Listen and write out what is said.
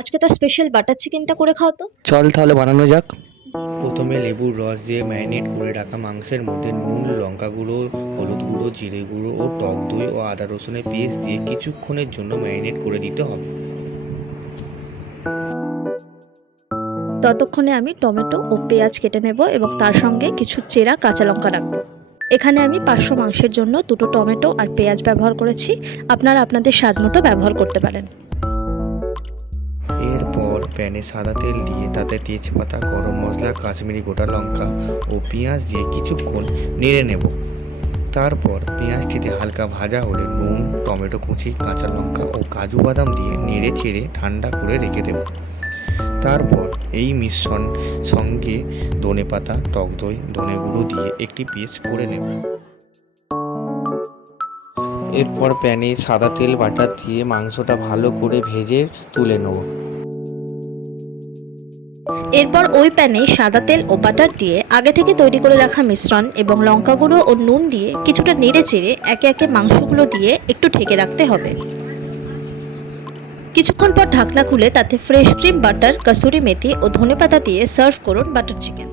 আজকে তো special butter চিকেনটা করে খাও তো। চল তাহলে বানানো যাক। প্রথমে লেবুর রস দিয়ে ম্যারিনেট করে রাখা মাংসের মধ্যে নুন, লঙ্কা গুঁড়ো, হলুদ গুঁড়ো, জিরে গুঁড়ো ও টক দই ও আদা রসুনের পেস্ট দিয়ে কিছুক্ষণের জন্য ম্যারিনেট করে দিতে হবে। ততক্ষণে আমি টমেটো ও পেঁয়াজ কেটে নেব এবং তার সঙ্গে কিছু চেরা কাঁচা লঙ্কা রাখবো। এখানে আমি 500 মাংসের জন্য 2টো টমেটো আর পেঁয়াজ ব্যবহার করেছি। আপনারা আপনাদের স্বাদ মতো ব্যবহার করতে পারেন। এরপর প্যানে সাদা তেল দিয়ে তাতে তেজপাতা, গরম মশলা, কাশ্মীরি গোটা লঙ্কা ও পেঁয়াজ দিয়ে কিছুক্ষণ নেড়ে নেব। তারপর পেঁয়াজটিতে হালকা ভাজা হলে নুন, টমেটো কুচি, কাঁচা লঙ্কা ও কাজু বাদাম দিয়ে নেড়ে চেড়ে ঠান্ডা করে রেখে দেব। তারপর এই মিশ্রণ সঙ্গে ধনেপাতা, টক দই, ধনে গুঁড়ো দিয়ে একটি পেস্ট করে নেব। এরপর প্যানে সাদা তেল বাটার দিয়ে মাংসটা ভালো করে ভেজে তুলে নেব। এরপর ওই প্যানে সাদা তেল ও বাটার দিয়ে আগে থেকে তৈরি করে রাখা মিশ্রণ এবং লঙ্কা গুঁড়ো ও নুন দিয়ে কিছুটা নেড়ে চেড়ে একে একে মাংসগুলো দিয়ে একটু ঢেকে রাখতে হবে। কিছুক্ষণ পর ঢাকনা খুলে তাতে fresh cream, butter, kasuri methi ও ধনেপাতা দিয়ে সার্ভ করুন বাটার চিকেন।